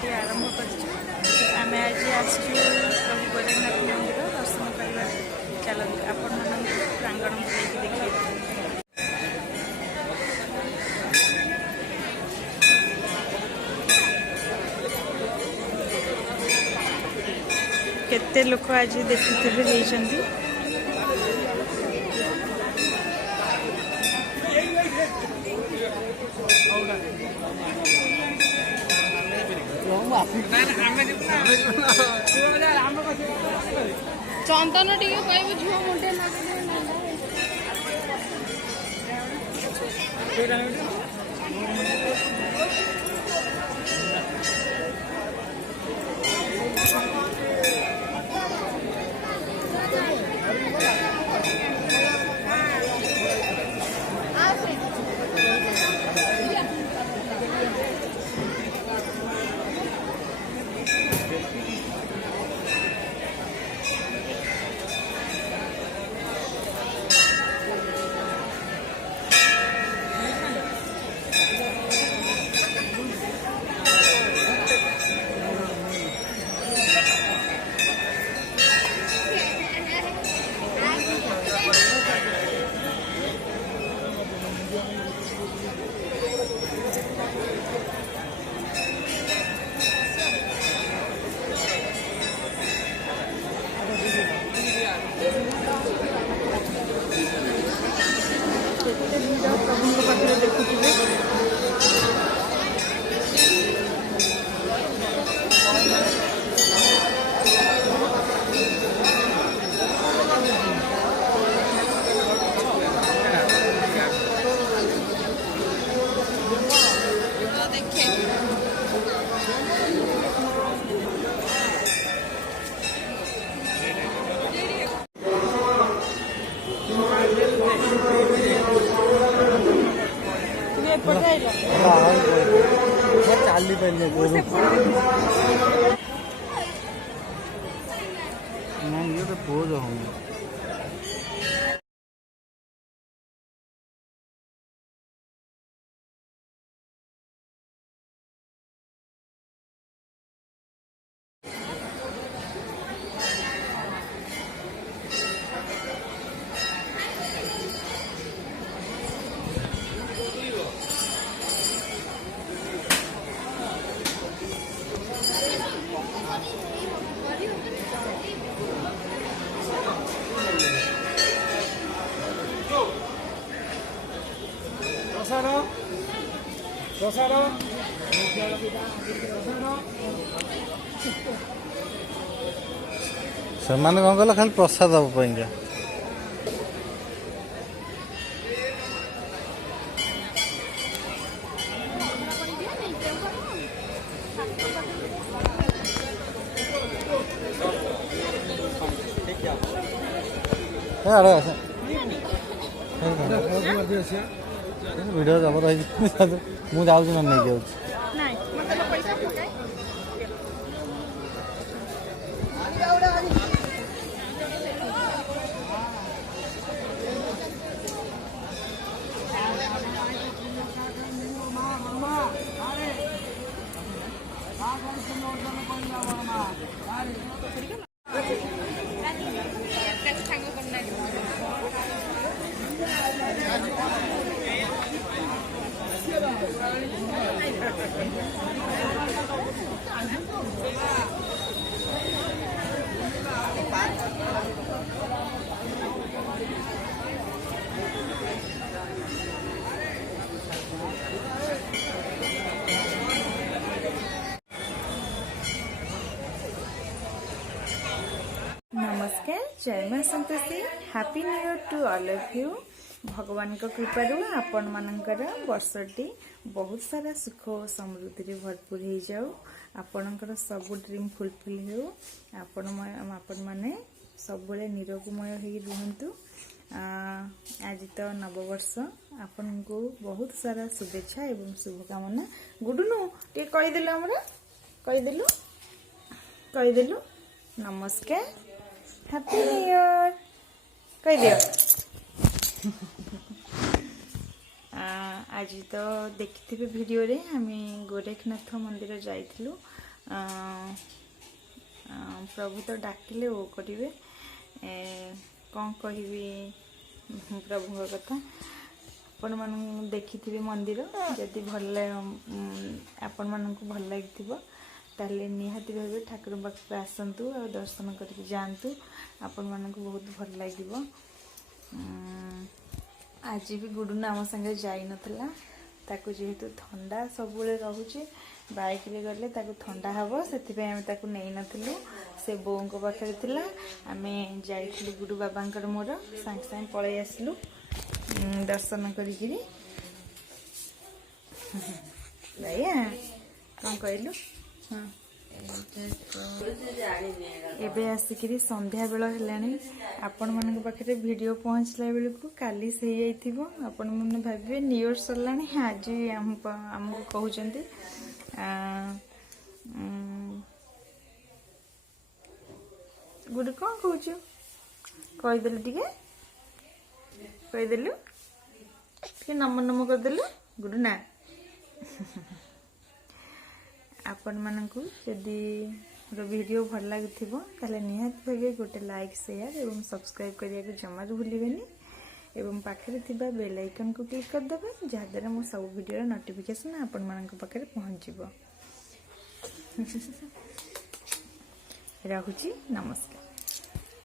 T आरंभ करें आज आसचु प्रभु गोरखनाथ मंदिर दर्शन करवा चलते आपण प्रांगण देखिए केते लोक आज देखुते चंदन टी कह झील मुंडे चाली पहले ये तो पोज होंगे से कौन कल खाली प्रसाद पाइंका वीडियो जबर मुझे जाऊँ ना नहीं जाऊँ नमस्कार जय मां Santoshi happy new year to all of you भगवान को कृपारू आपण मानकर वर्षटी बहुत सारा सुख और समृद्धि भरपूर हो जाऊ आपणकर सब ड्रीम फुलफिल हो आपण माने सब निरोगमय हो रुहतु आज तो नववर्ष आपण को बहुत सारा शुभेच्छा एवं शुभकामना गुडुनु टे कहीदेलु हमरा कहीदेलु नमस्कार हैप्पी न्यू ईयर कह दियो आज तो देखिथे वीडियो रे हमें गोरखनाथ मंदिर जाइथिलु प्रभु तो डाकिले ओ करिवे कौन कहबी प्रभु कथा आपण मानू देखी मंदिर जदि भल आपण मानू भल लगी ताले निहाती भाव ठाकुर पाखक आसतु और दर्शन करके जातु आपण मानू बहुत भल लगे। आज भी गुडुना आम संगे जाई नथला ताकू जेहेतु ठंडा सब रोचे बाइक रे गले ताकू ठंडा हबो सेथिपे आमे ताकू नै नथलु से बों को पाखरे थिला आमे जाइथिलु गुडु बाबांकर मोर सांग सांग पळै आसलु दर्शन करिकिरी भैया कौन कहलु हाँ एबे आसिकिरी संध्या बेला हेलानी आपण मन पाखे वीडियो पहुँचला बेलू काली से जाइथिबो आपण मन भाबे न्यू ईयर सरलानी आज हमको कहउचंती गुड कौन कहूचु कहीदेलु कहीदेलु टे नम नम करदेलु गुड ना आपण मानकु यदि वीडियो भल लगी ताले निहाती भागे गोटे लाइक शेयर एवं सब्सक्राइब करिया को जमा भूलिबेनी एवं पाखे थिबा बेल आइकन को क्लिक कर देबे जहाद्वारा मो सब वीडियो नोटिफिकेशन आपण मानक पाखे पहुँचब। रहुची नमस्कार।